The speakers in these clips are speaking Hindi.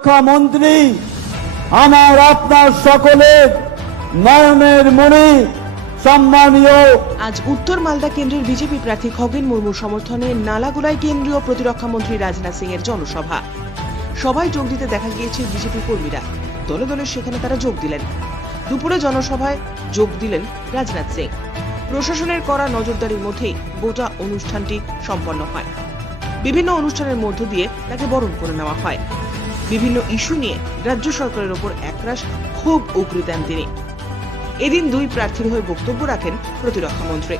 মুখ্যমন্ত্রী আমার আপনার সকলের নয়নের মণি সম্মানীয়। আজ উত্তর মালদা কেন্দ্রের বিজেপি প্রার্থী খগেন মুর্মুর সমর্থনে নালাগোলায় কেন্দ্রীয় প্রতিরক্ষা মন্ত্রী রাজনাথ সিং এর জনসভা। সবাই যোগ দিতে দেখা গিয়েছে বিজেপি কর্মীরা, দলে দলে সেখানে তারা যোগ দিলেন। দুপুরে জনসভায় যোগ দিলেন রাজনাথ সিং। প্রশাসনের কড়া নজরদারির মধ্যেই গোটা অনুষ্ঠানটি সম্পন্ন হয়। বিভিন্ন অনুষ্ঠানের মধ্য দিয়ে তাকে বরণ করে নেওয়া হয়। বিভিন্ন ইস্যু নিয়ে রাজ্য সরকারের ওপর একরাশ ক্ষোভ উগরে দেন তিনি। এদিন দুই প্রার্থীর হয়ে বক্তব্য রাখেন প্রতিরক্ষা মন্ত্রী।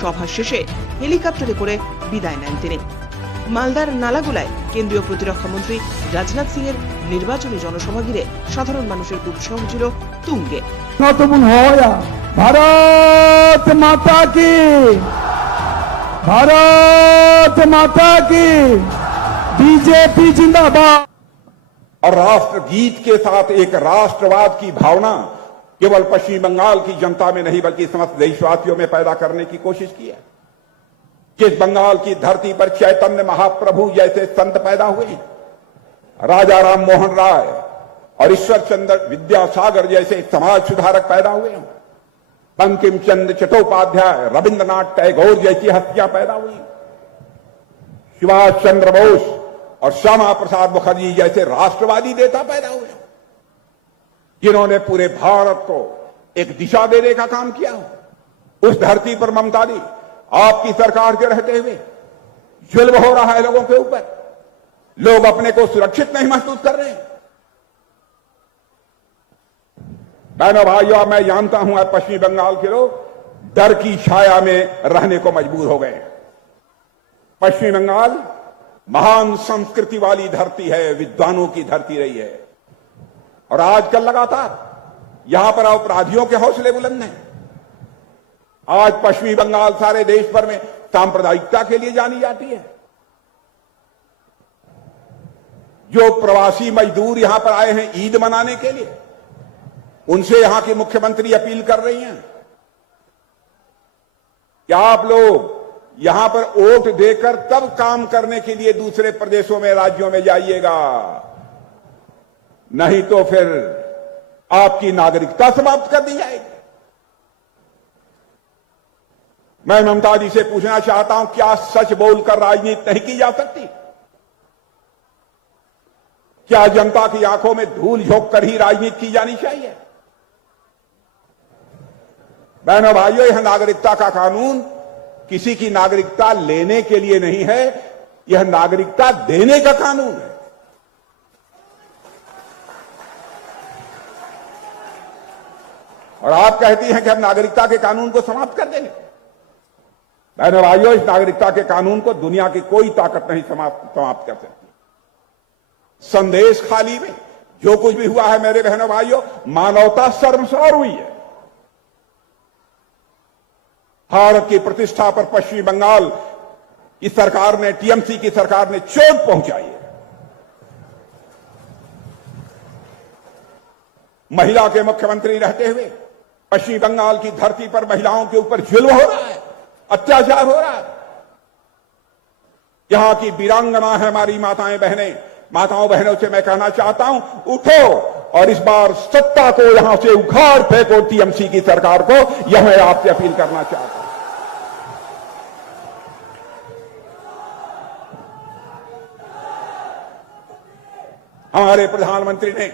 সভা শেষে হেলিকপ্টারে করে বিদায় নেন তিনি। মালদার নালাগোলায় কেন্দ্রীয় প্রতিরক্ষা মন্ত্রী রাজনাথ সিং এর নির্বাচনী জনসভা ঘিরে সাধারণ মানুষের উৎসাহ ছিল তুঙ্গে। ভারত মাতা কি, ভারত মাতা কি, बीजेपी जिंदाबाद। और राष्ट्र गीत के साथ एक राष्ट्रवाद की भावना केवल पश्चिम बंगाल की जनता में नहीं बल्कि समस्त देशवासियों में पैदा करने की कोशिश की है। जिस बंगाल की धरती पर चैतन्य महाप्रभु जैसे संत पैदा हुए, राजा राम मोहन राय और ईश्वर चंद्र विद्यासागर जैसे समाज सुधारक पैदा हुए, बंकिम चंद्र चट्टोपाध्याय, रविंद्रनाथ टैगोर जैसी हस्तियां पैदा हुई, सुभाष चंद्र बोस और श्यामा प्रसाद मुखर्जी जैसे राष्ट्रवादी नेता पैदा हुए, जिन्होंने पूरे भारत को एक दिशा देने का काम किया। उस धरती पर ममता दी आपकी सरकार के रहते हुए जुल्म हो रहा है लोगों के ऊपर, लोग अपने को सुरक्षित नहीं महसूस कर रहे हैं। बहनों भाइयों, मैं जानता हूं आज पश्चिम बंगाल के लोग डर की छाया में रहने को मजबूर हो गए हैं। पश्चिम बंगाल महान संस्कृति वाली धरती है, विद्वानों की धरती रही है, और आजकल लगातार यहां पर अपराधियों के हौसले बुलंद हैं। आज पश्चिमी बंगाल सारे देश भर में सांप्रदायिकता के लिए जानी जाती है। जो प्रवासी मजदूर यहां पर आए हैं ईद मनाने के लिए, उनसे यहां की मुख्यमंत्री अपील कर रही हैं कि आप लोग यहां पर वोट देकर तब काम करने के लिए दूसरे प्रदेशों में, राज्यों में जाइएगा, नहीं तो फिर आपकी नागरिकता समाप्त कर दी जाएगी। मैं ममता जी से पूछना चाहता हूं, क्या सच बोलकर राजनीति नहीं की जा सकती? क्या जनता की आंखों में धूल झोंक कर ही राजनीति की जानी चाहिए? बहनों भाइयों, यह नागरिकता का कानून किसी की नागरिकता लेने के लिए नहीं है, यह नागरिकता देने का कानून है। और आप कहती हैं कि हम नागरिकता के कानून को समाप्त कर देंगे। बहनों भाइयों, इस नागरिकता के कानून को दुनिया की कोई ताकत नहीं समाप्त कर सकती। संदेश खाली में जो कुछ भी हुआ है मेरे बहनों भाइयों, मानवता शर्मसार हुई है। भारत की प्रतिष्ठा पर पश्चिमी बंगाल की सरकार ने, टीएमसी की सरकार ने चोट पहुंचाई है। महिला के मुख्यमंत्री रहते हुए पश्चिमी बंगाल की धरती पर महिलाओं के ऊपर जुल्म हो रहा है, अत्याचार हो रहा है। यहां की वीरांगना है हमारी माताओं बहनों से मैं कहना चाहता हूं, उठो और इस बार सत्ता को यहां से उखाड़ फेंको, टीएमसी की सरकार को। यह मैं आपसे अपील करना चाहता हूं। हमारे प्रधानमंत्री ने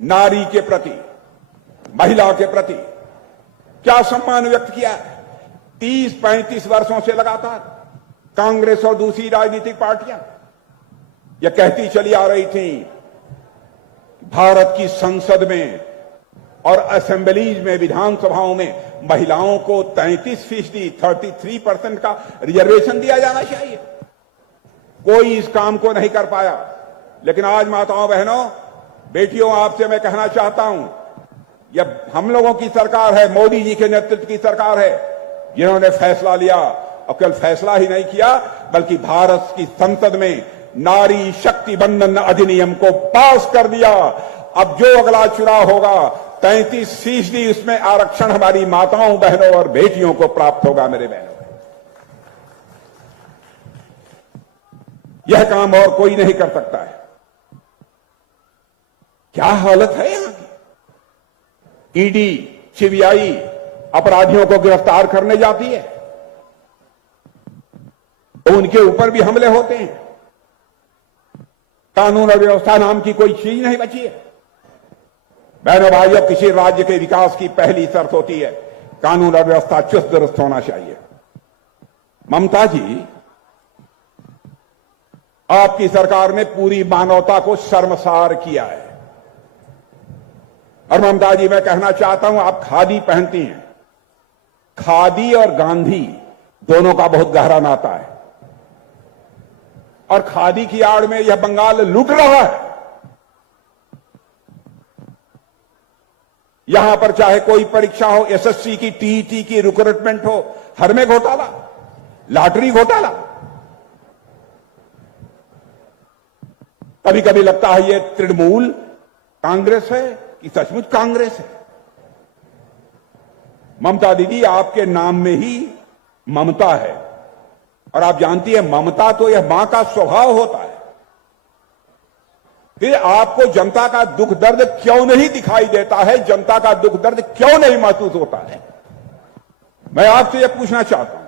नारी के प्रति, महिला के प्रति क्या सम्मान व्यक्त किया है। 30-35 वर्षों से लगातार कांग्रेस और दूसरी राजनीतिक पार्टियां यह कहती चली आ रही थी, भारत की संसद में और असेंबलीज में, विधानसभाओं में महिलाओं को 33%, 33% का रिजर्वेशन दिया जाना चाहिए। कोई इस काम को नहीं कर पाया। लेकिन आज माताओं बहनों बेटियों, आपसे मैं कहना चाहता हूं, यह हम लोगों की सरकार है, मोदी जी के नेतृत्व की सरकार है, जिन्होंने फैसला लिया, और केवल फैसला ही नहीं किया बल्कि भारत की संसद में नारी शक्ति बंधन अधिनियम को पास कर दिया। अब जो अगला चुनाव होगा 33% उसमें आरक्षण हमारी माताओं बहनों और बेटियों को प्राप्त होगा। मेरे बहनों, यह काम और कोई नहीं कर सकता है। क्या हालत है यहां की? ईडी, सीबीआई अपराधियों को गिरफ्तार करने जाती है तो उनके ऊपर भी हमले होते हैं। कानून और व्यवस्था नाम की कोई चीज नहीं बची है। बहनों भाइयों, किसी राज्य के विकास की पहली शर्त होती है कानून और व्यवस्था चुस्त दुरुस्त होना चाहिए। ममता जी, आपकी सरकार ने पूरी मानवता को शर्मसार किया है। और ममता जी, मैं कहना चाहता हूं, आप खादी पहनती हैं। खादी और गांधी दोनों का बहुत गहरा नाता है और खादी की आड़ में यह बंगाल लूट रहा है। यहां पर चाहे कोई परीक्षा हो, एसएससी की, टीईटी की, रिक्रूटमेंट हो, हर में घोटाला, लॉटरी घोटाला। कभी कभी लगता है ये तृणमूल कांग्रेस है कि सचमुच कांग्रेस है। ममता दीदी, आपके नाम में ही ममता है और आप जानती है ममता तो यह मां का स्वभाव होता है। फिर आपको जनता का दुख दर्द क्यों नहीं दिखाई देता है? जनता का दुख दर्द क्यों नहीं महसूस होता है? मैं आपसे यह पूछना चाहता हूं।